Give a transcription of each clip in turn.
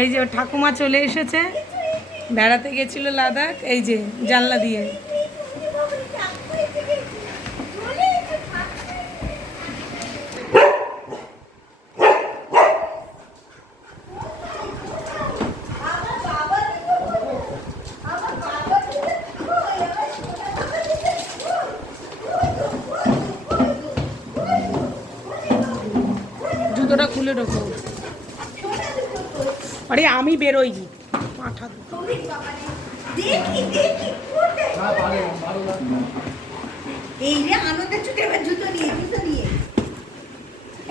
এই যে ওর ঠাকুমা চলে এসেছে, বেড়াতে গেছিল লাদাখ। এই যে জানলা দিয়ে জুতোটা খুলে ঢোকো। আরে আমি বেরোই মাথা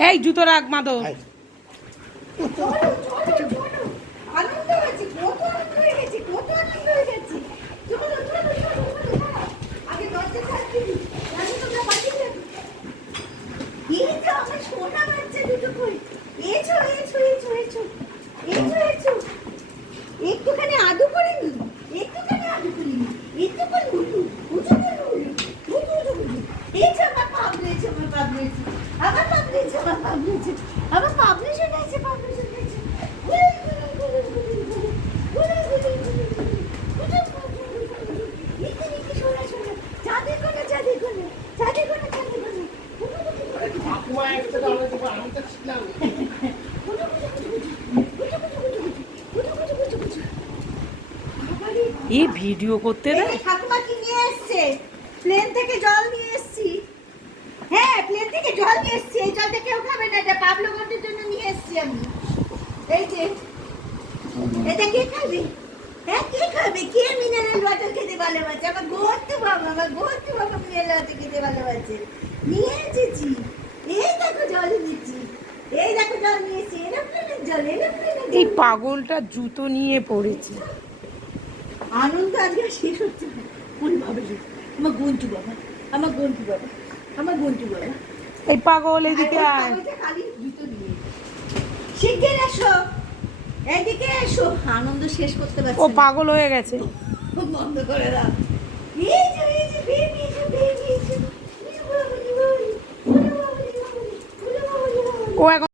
এই জুতো রাখ মাদো। একটুখানি আদু করিনি, একটুখানি আদু করিনি, একটুখানি উঁচু উঁচু এই যে আমার পাবলেছে, আমার পাবলেছে, আমার পাবলেছে, আমার পাবলেছে, আমার পাবলেছে গেছে, পাবলেছে গেছে। এই ভিডিও করতে না ঠাকুমা কি নিয়ে এসছে? প্লেন থেকে জল নিয়ে এসছি। হ্যাঁ, প্লেন থেকে জল নিয়ে এসছি। এই জলটা কেউ খাবে না, এটা পাবলো গন্ডির জন্য নিয়ে এসছি আমি। এই যে এটা কে খাবে? হ্যাঁ, কে খাবে? কে মিনারেল ওয়াটার খেতে ভালোবাসে? আমার গোত্তু বাবা, আমার গোত্তু বাবা মিনারেল ওয়াটার খেতে ভালোবাসে। নিয়ে এসেছি। এই দেখো জল নিচ্ছি, এই দেখো জল নিয়েছি। এরোপ্লেনের জল, এরোপ্লেনের জল। এই পাগলটা জুতো নিয়ে পড়েছে। আনন্দ আজকে শেষ হচ্ছে না। কোন ভাবে আমার গন্টু বাবা, আমার গন্টু বাবা, আমার গন্টু বাবা। এই পাগল এদিকে আয়। খালি জুতো দিয়ে শিগগির এসো, এদিকে এসো। আনন্দ শেষ করতে পারছি ও পাগল হয়ে গেছে। বন্ধ করে দাও। এই যে বেবি, এসো বেবি, এসো। ও এখন